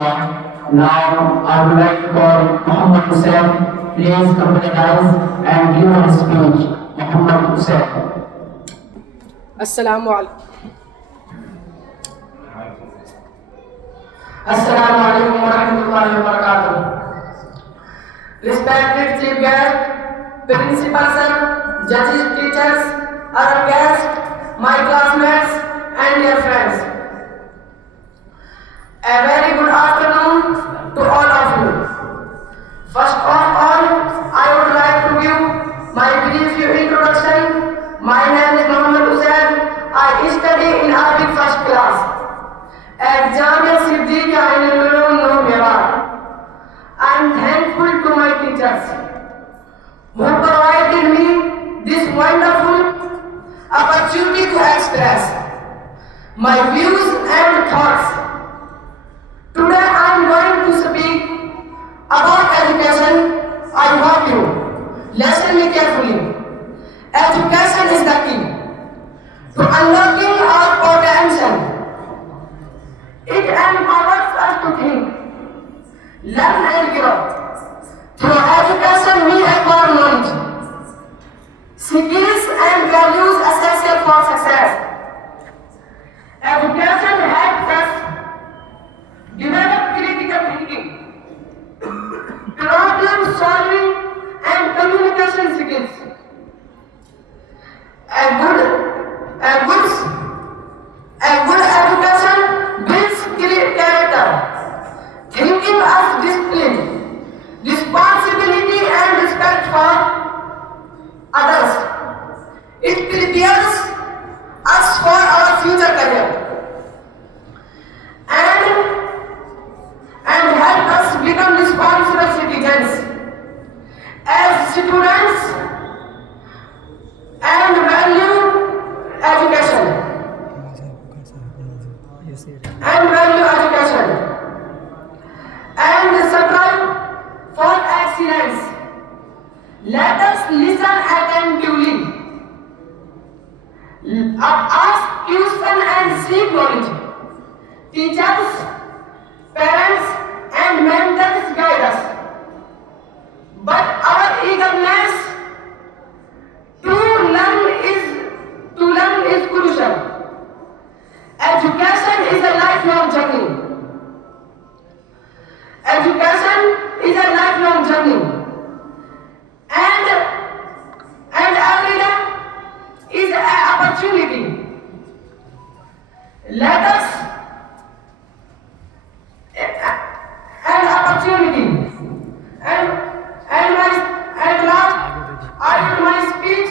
Now I would like to call Muhammad Usaid. Please come to the dais and give his speech. Muhammad Usaid. Assalamu alaikum. Assalamu alaikum wa rahmatullahi wa barakatuh. Respected chief guest, principal sir, judges, teachers, other guests, my classmates and dear friends. A very good afternoon to all of you. First of all, I would like to give my brief introduction. My name is Muhammad Usaid. I study in Arabic first class at Jamia Siddiqia in Lulu, Mewar. I am thankful to my teachers who provided me this wonderful opportunity to express my views and thoughts. Today I am going to speak about education. I hope you listen me carefully. Education is the key to unlocking our potential. It empowers us to think, learn and grow. Through education we acquire knowledge, skills and values essential for success. Education helps us develop critical thinking, problem solving and communication skills. A good education builds character, thinking us discipline, responsibility and respect for others. It prepares us for our future career and help us become responsible citizens. As students and value education and strive for excellence. Let us listen attentively, ask questions and seek knowledge. Teachers, parents and mentors guide us, but our eagerness to learn is crucial. Education is a lifelong journey. Education is a lifelong journey. And every day is an opportunity. Let us an opportunity. And last, I do my speech.